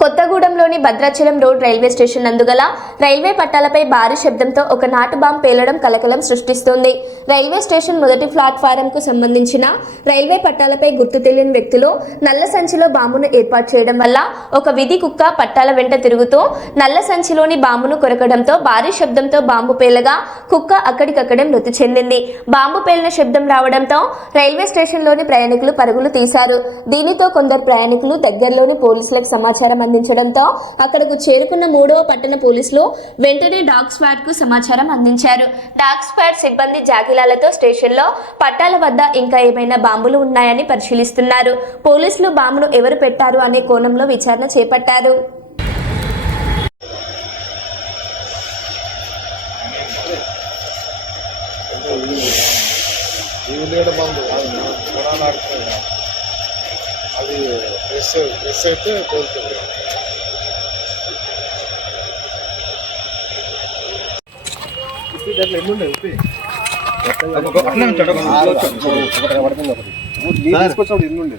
కొత్తగూడెంలోని Bhadrachalam road railway station నందుగల railway పట్టాలపై భారీ శబ్దంతో ఒక నాటు బాంబ్ పేలడం కలకలం సృష్టిస్తోంది. రైల్వే స్టేషన్ మొదటి ప్లాట్ఫారంకు సంబంధించిన రైల్వే పట్టాలపై గుర్తు తెలియని వ్యక్తులు నల్ల సంచిలో బాంబును ఏర్పాటు చేయడం వల్ల ఒక విధి కుక్క పట్టాల వెంట తిరుగుతూ నల్ల సంచిలోని బాంబును కొరకడంతో భారీ శబ్దంతో బాంబు పేలగా కుక్క అక్కడికక్కడే మృతి చెందింది. బాంబు పేలిన శబ్దం రావడంతో రైల్వే స్టేషన్లోని ప్రయాణికులు పరుగులు తీశారు. దీనితో కొందరు ప్రయాణికులు దగ్గరలోని పోలీసులకు సమాచారం అందించడంతో అక్కడకు చేరుకున్న మూడవ పట్టణ పోలీసులు వెంటనే డాగ్ స్క్వాడ్కు సమాచారం అందించారు. డాగ్ స్క్వాడ్ సిబ్బంది జాగిలాలతో స్టేషన్లో పట్టాల వద్ద ఇంకా ఏమైనా బాంబులు ఉన్నాయని పరిశీలిస్తున్నారు. పోలీసులు బాంబును ఎవరు పెట్టారు అనే కోణంలో విచారణ చేపట్టారు. ఈ ఉల్లిగడ్డ బాంబు పురాణాలు ఆడుతుంది అది ప్రెస్ ప్రెస్ అయితే కోలుతుంది తీసుకొచ్చినప్పుడు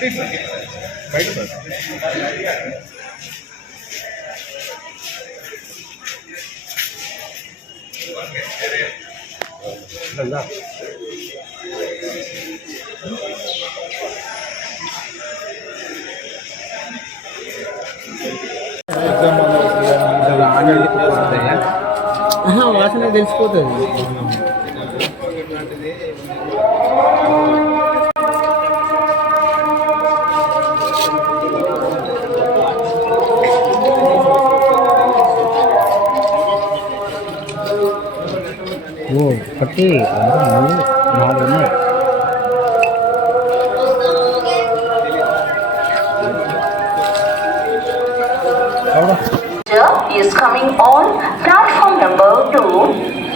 బయట సార్ వాసన తెలిసిపోతుంది. ఓ పట్టి నాలుగు ఉన్నాయి is coming on platform number 2